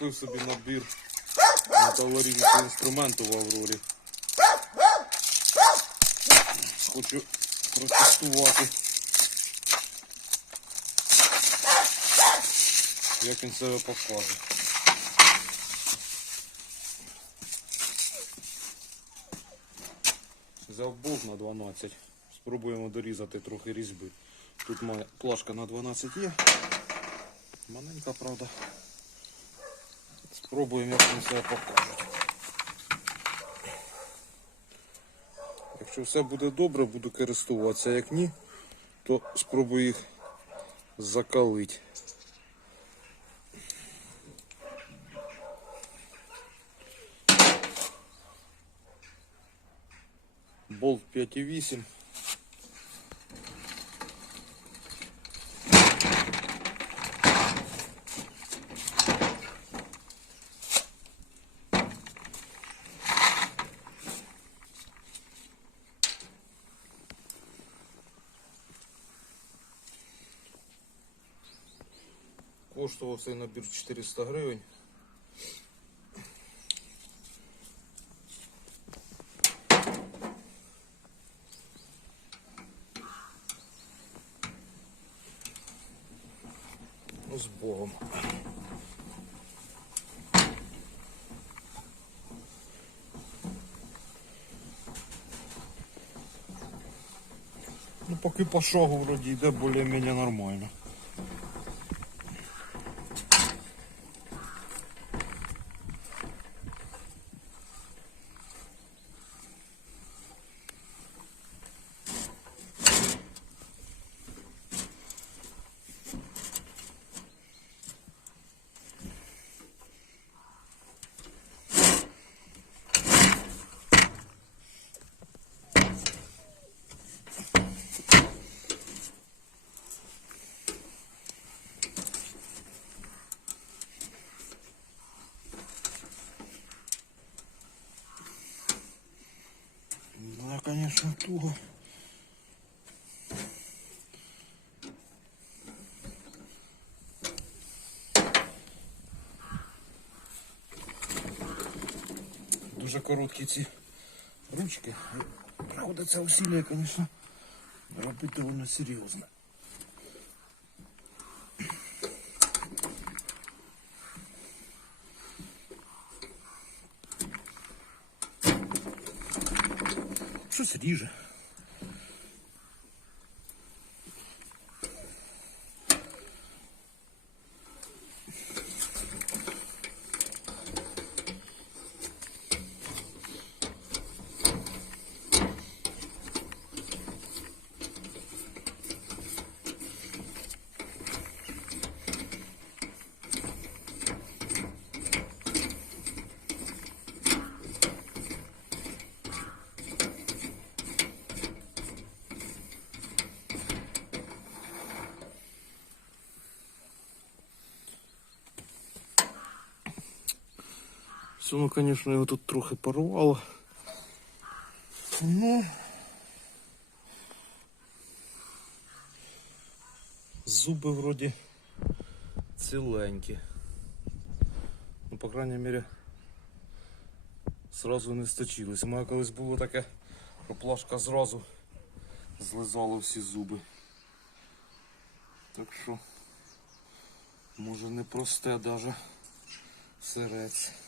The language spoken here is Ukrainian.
Купив собі набір металорізного інструменту в Аврорі. Хочу протестувати. Як він себе покаже. Взяв болт на 12. Спробуємо дорізати трохи різьби. Тут моя плашка на 12 є. Маленька, правда. Спробуємо, як він себе покаже. Якщо все буде добре, буду користуватися. Як ні, то спробую їх закалити. Болт 5,8. Коштував цей набір 400 гривень. Ну, з Богом. Ну, поки по вроді йде більш-менш нормально. Конечно, туго. Дуже короткі ці ручки. Приходиться усилля, конечно, робити довольно серйозно. Щось ріже. Все, ну, конечно, його тут трохи порвало. Ну. Зуби вроді ціленькі. Ну, по крайней мере, сразу не сточились. У мене колись було таке, що плашка зразу злизала всі зуби. Так що, може не просте даже сирець.